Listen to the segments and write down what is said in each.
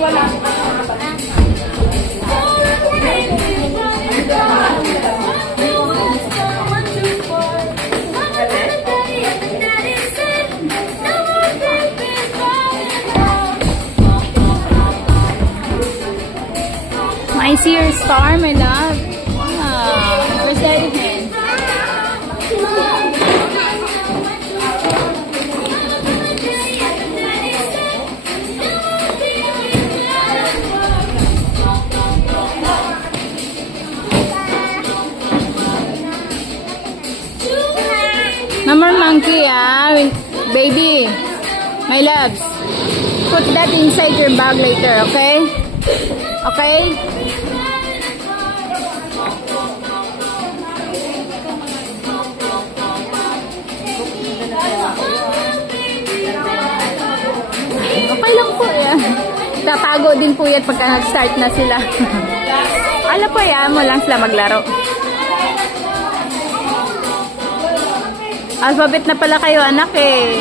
wala. I see your star, my love. Wow. Where's that again? No more monkey, ah. Baby. My loves. Put that inside your bag later, okay? Okay? Okay lang po yan. Tatago din po yan pagka nag-start na sila. Alam po yan, mo lang sila maglaro. Alphabet na pala kayo, anak eh.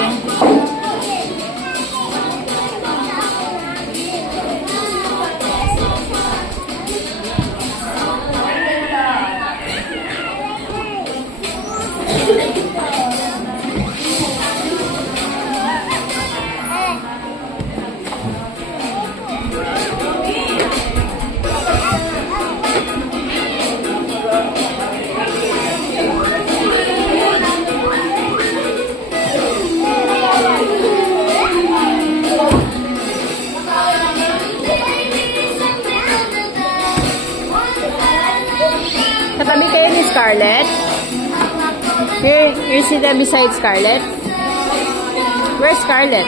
Katabi kayo ni Scarlett. Here sila beside Scarlett. Where's Scarlett?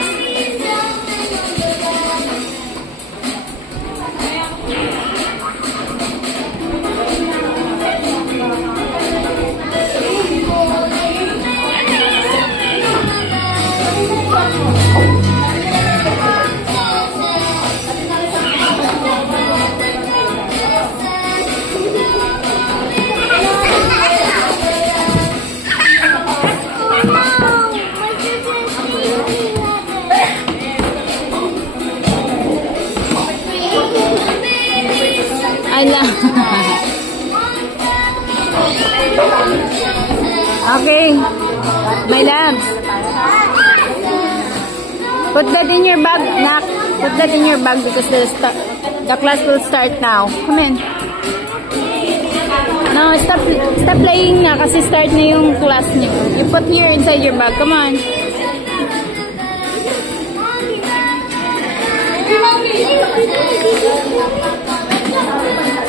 Okay, my loves. Put that in your bag, Nak. Put that in your bag because the class will start now. Come in. No, stop playing na kasi start na yung class niyo. You put here inside your bag. Come on.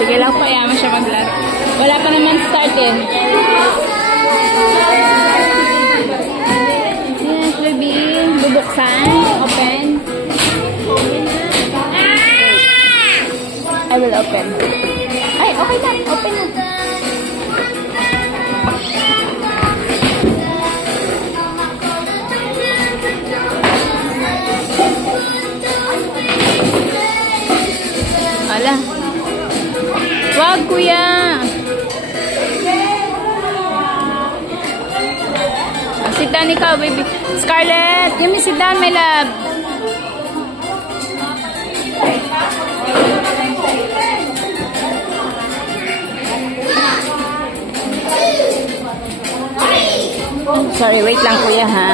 Sige lang po, yaman siya maglaro. Wala pa naman start eh. Yes, baby. Bubuksan. Open. I will open. Ay, okay na. Open na. Ala. Wag, kuya. Sit down ikaw, baby. Scarlett, give me sit down, my love. Sorry, wait lang, kuya, ha?